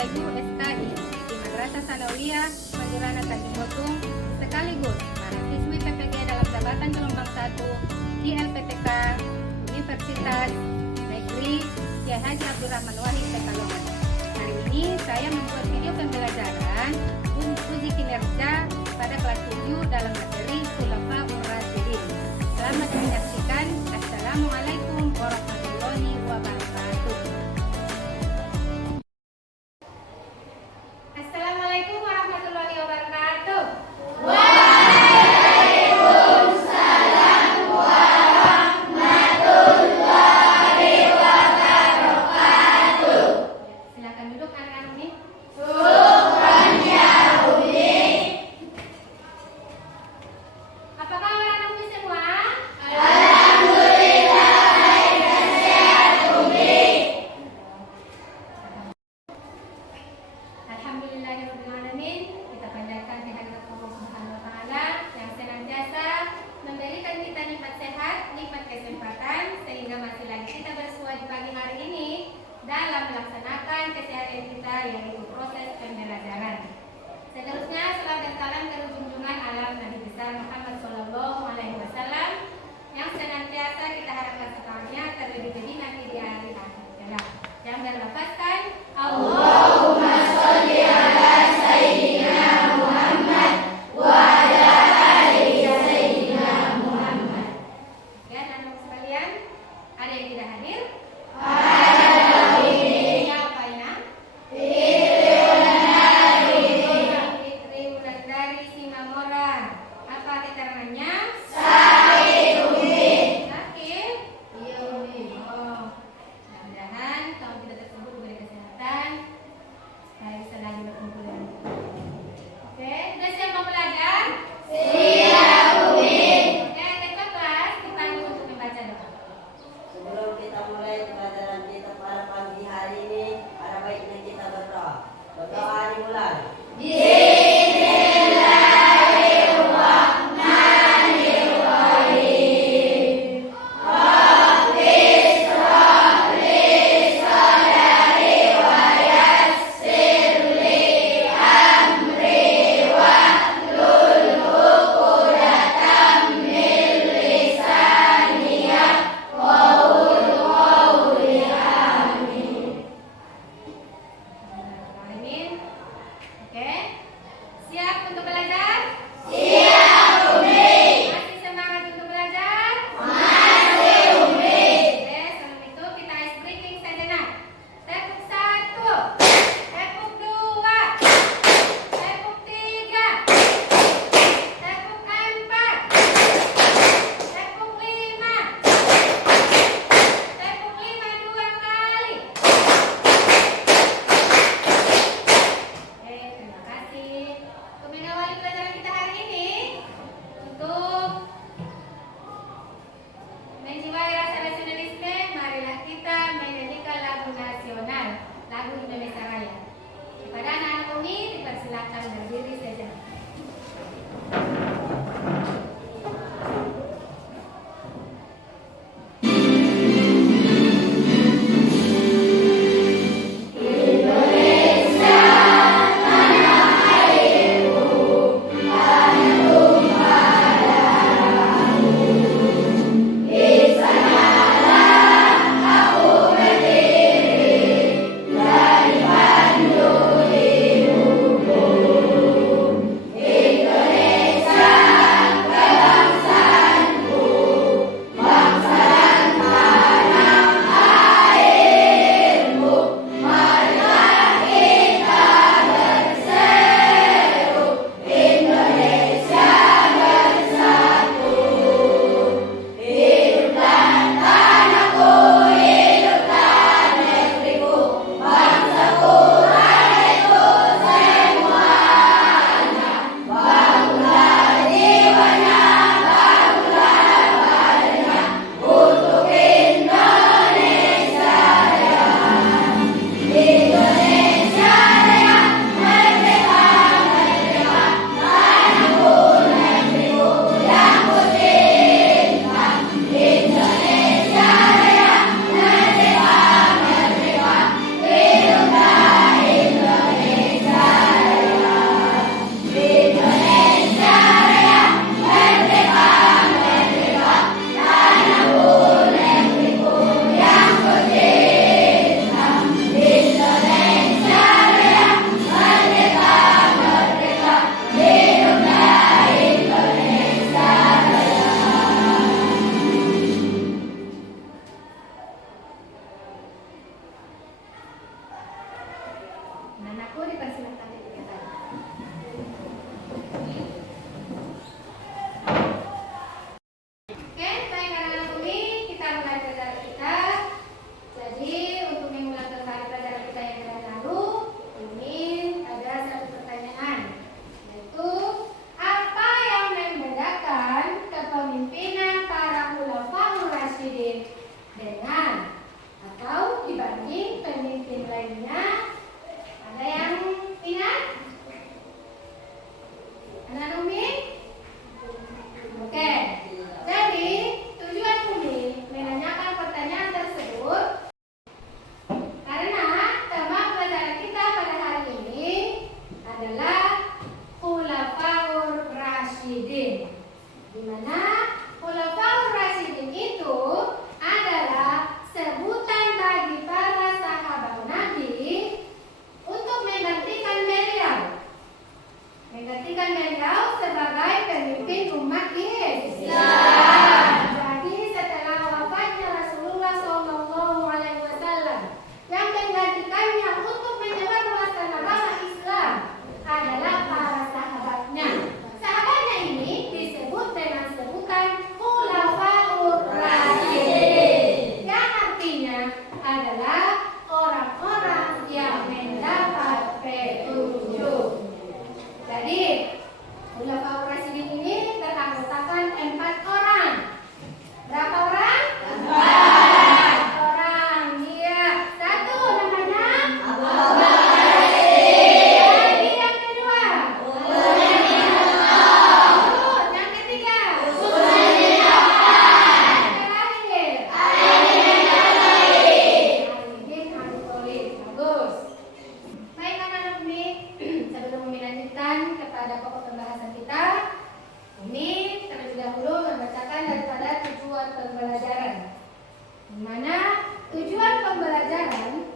Ayu SKI di Madrasah Sanawiyah Manjurana Tanjung Botong, sekaligus mahasiswi PPG dalam jabatan gelombang 1 di LPTK Universitas Negeri Kiai Haji Abdurrahman Wahid Pekalongan. Hari ini saya membuat video pembelajaran untuk uji kinerja pada kelas 7 dalam materi Khulafaur Rasyidin. Selamat menyaksikan. Assalamualaikum warahmatullahi wabarakatuh. Assalamualaikum warahmatullahi wabarakatuh. Waalaikumsalam warahmatullahi wabarakatuh. Silakan duduk anak-anak nih. Syukran ya Umi. Apa kabar anak Umi semua? Alhamdulillah baik dan sehat Umi. Alhamdulillahirrahmanirrahim. Kita panjatkan kehadirat Allah Subhanahu wa taala yang senantiasa memberikan kita nikmat sehat, nikmat kesempatan sehingga masih lagi kita bersua di pagi hari ini dalam melaksanakan keseharian kita, yaitu proses pembelajaran. Seterusnya salam dan salam terjunjungan alam Nabi besar Muhammad Sallallahu Alaihi Wasallam yang senantiasa kita harapkan setelahnya terlebih-lebih nanti di hari akhir kelak. Yang berlafazkan Allahumma sholli ala sayyidina Muhammad wa ala ali sayyidina Muhammad. Ya, anak sekalian, ada yang tidak hadir? Ada ini Siapa ini? Fitri Wulandari Simamora. Apa keterangannya? sakit Umi. Sakit? Iya Umi. Oh, mudah-mudahan tahun kita tersebut diberi kesehatan supaya bisa lagi berkumpul dengan kita. Oke, sudah siap mau belajar? Siap Umi. Oke, ketua kelas dipanggil untuk membaca doa. Sebelum kita mulai pelajaran kita pada pagi hari ini, ada baiknya kita berdoa. Berdoa dimulai. Bismillahirrahmanirrahim. Rabbis rabli sadari wa yassirli amri wahlul 'uqdatam min lisani yafqahu qawli. Amin. Amin. Oke, siap untuk belajar? Siap Umi. Masih semangat untuk belajar? Masih Umi. Oke, sebelum itu kita ice breaking sejenak. Tepuk 1, tepuk 2, tepuk 3, tepuk 4, tepuk 5, tepuk 5 2 kali. Terima kasih. Untuk mengawali pelajaran kita hari ini, untuk menjiwai rasa nasionalisme, marilah kita menyanyikan lagu nasional, lagu Indonesia Raya. Kepada anak-anak Umi, dipersilakan berdiri sejenak. Indonesia tanah airku, tanah tumpah darahku. Di sanalah aku berdiri dari pandu ibuku. di mana tujuan pembelajaran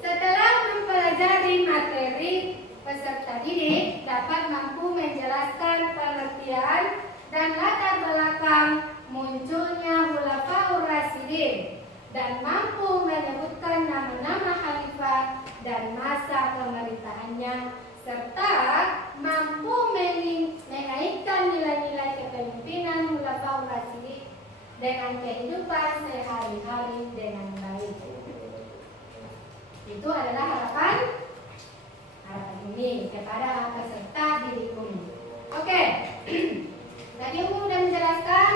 setelah mempelajari materi, peserta didik dapat mampu menjelaskan pengertian dan latar belakang munculnya Khulafaur Rasyidin dan mampu menyebutkan nama-nama khalifah dan masa pemerintahannya, serta mampu mengaitkan nilai-nilai kepemimpinan Khulafaur Rasyidin dengan kehidupan sehari-hari dengan baik. Itu adalah harapan ini kepada peserta didik Umi. Oke, tadi Umi sudah menjelaskan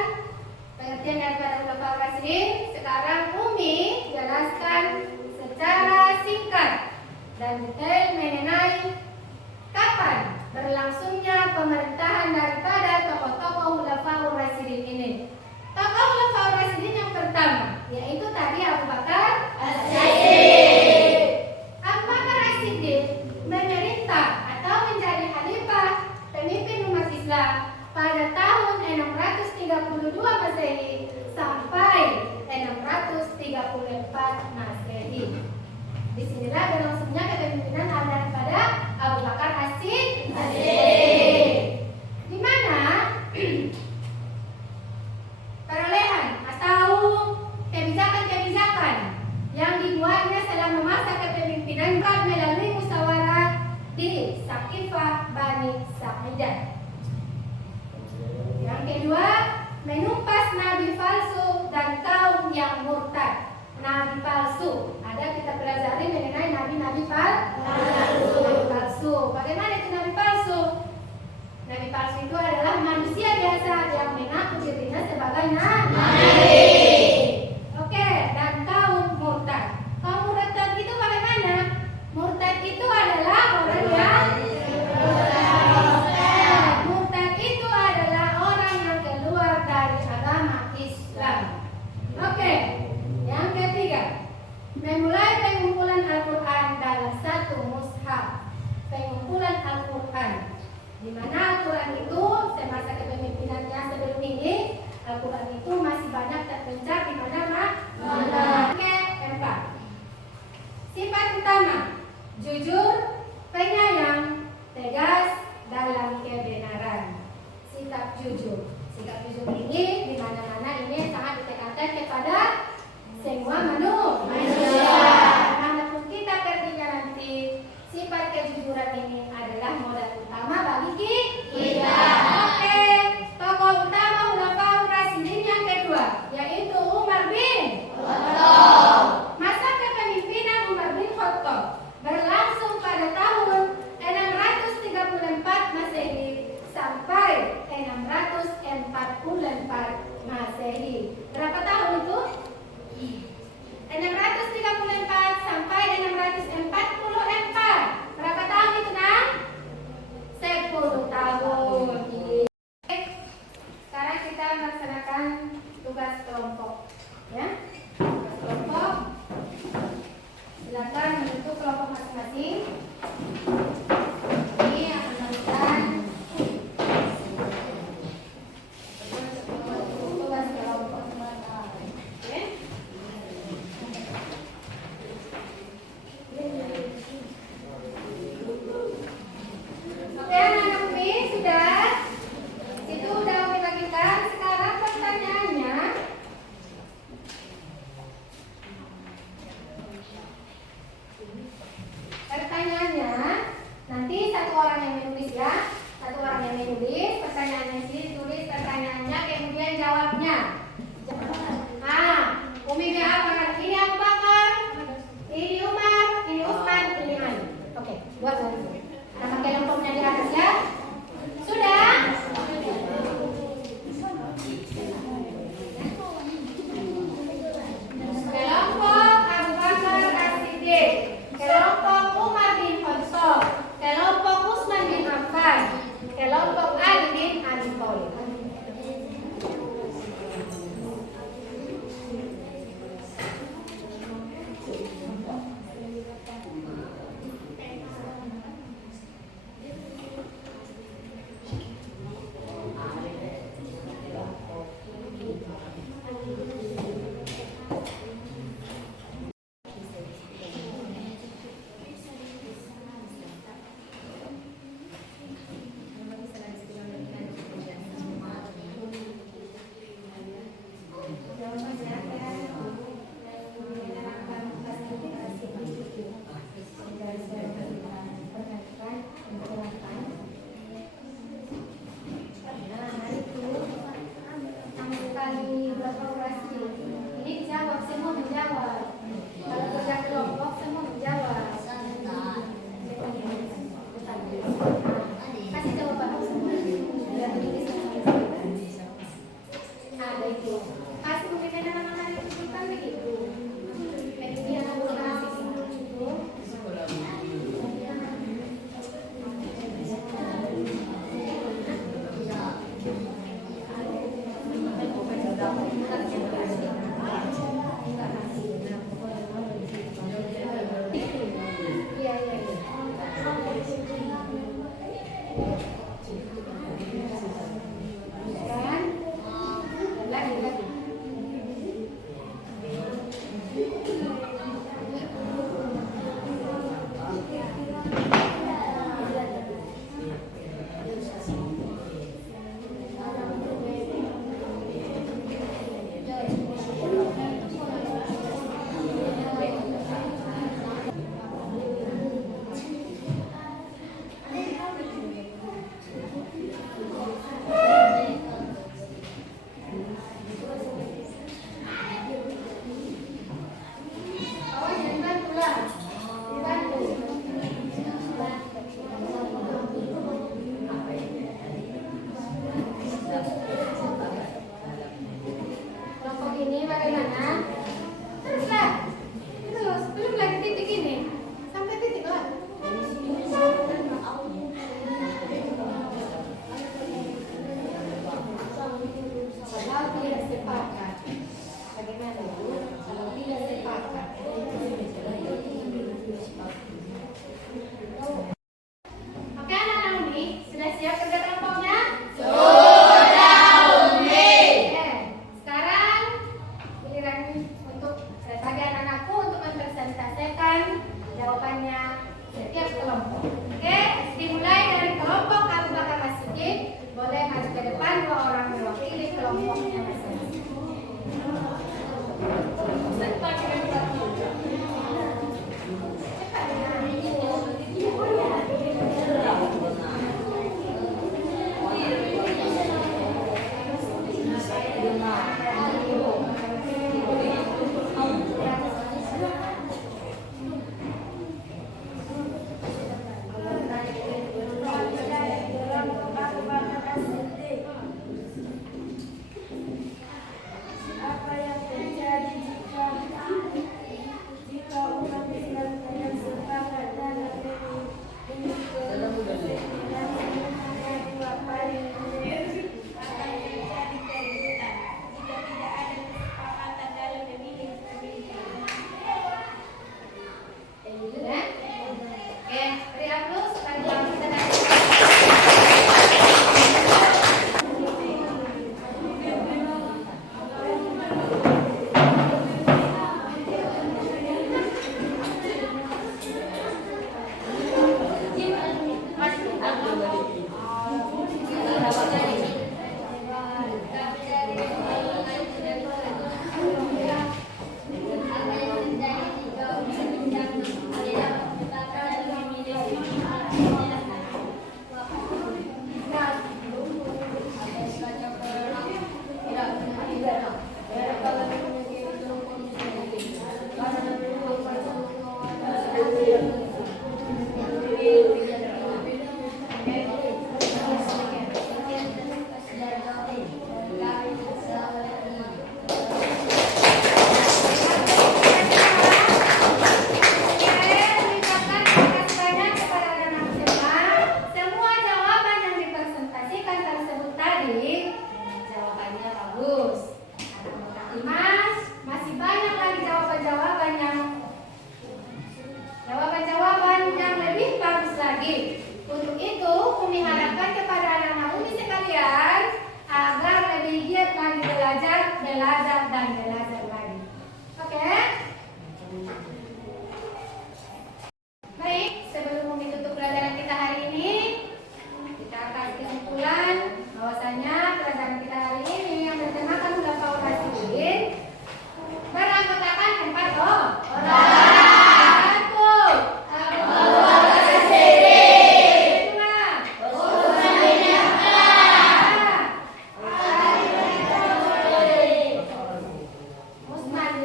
pengertian daripada Khulafaur Rasyidin. Sekarang Umi jelaskan secara singkat dan detail mengenai kapan berlangsungnya pemerintahan daripada tokoh-tokoh Khulafaur Rasyidin ini. Tokoh Khulafaur Rasyidin yang pertama yaitu tadi Abu Bakar As-Siddiq. Abu Bakar As-Siddiq memerintah atau menjadi khalifah pemimpin umat Islam pada tahun 632 Masehi sampai 634 Masehi. Disinilah berlangsungnya kepemimpinan daripada Abu Bakar As-Siddiq, di mana perolehan atau kebijakan-kebijakan yang dibuatnya selama masa kepemimpinan melalui musyawarah di Saqifah Bani Sa'idah. Yang kedua, menumpas nabi palsu dan kaum yang murtad. Nabi palsu, ada kita pelajari mengenai nabi-nabi palsu. Bagaimana itu nabi palsu? Nabi palsu itu adalah manusia biasa yang mengaku dirinya sebagai nabi. Oke, dan kaum murtad. Kaum murtad itu bagaimana? Murtad itu adalah orang yang keluar dari agama Islam. Oke, yang ketiga, memulai pengumpulan Al-Quran dalam satu mushaf. Pengumpulan Al-Quran, di mana Al-Quran itu semasa kepemimpinannya sebelum ini, Al-Quran itu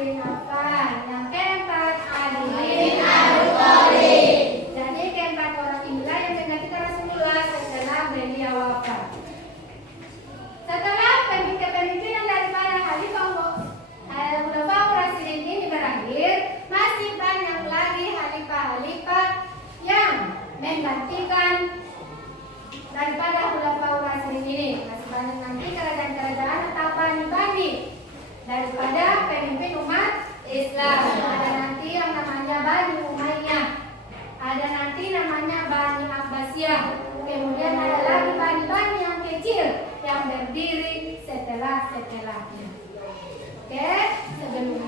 bin Affan. Yang keempat Ali bin Abi Thalib. Jadi keempat orang inilah yang menggantikan Rasulullah setelah beliau wafat. Setelah kepemimpinan daripada Khulafaur Rasyidin ini berakhir, masih banyak lagi khalifah-khalifah yang menggantikan daripada Khulafaur Rasyidin ini. Masih banyak nanti kerajaan-kerajaan atau bani-bani daripada pemimpin umat Islam. Ada nanti yang namanya Bani Umayyah, ada nanti namanya Bani Abbasiyah, kemudian ada lagi bani-bani yang kecil yang berdiri setelah-setelahnya. Oke, sebelum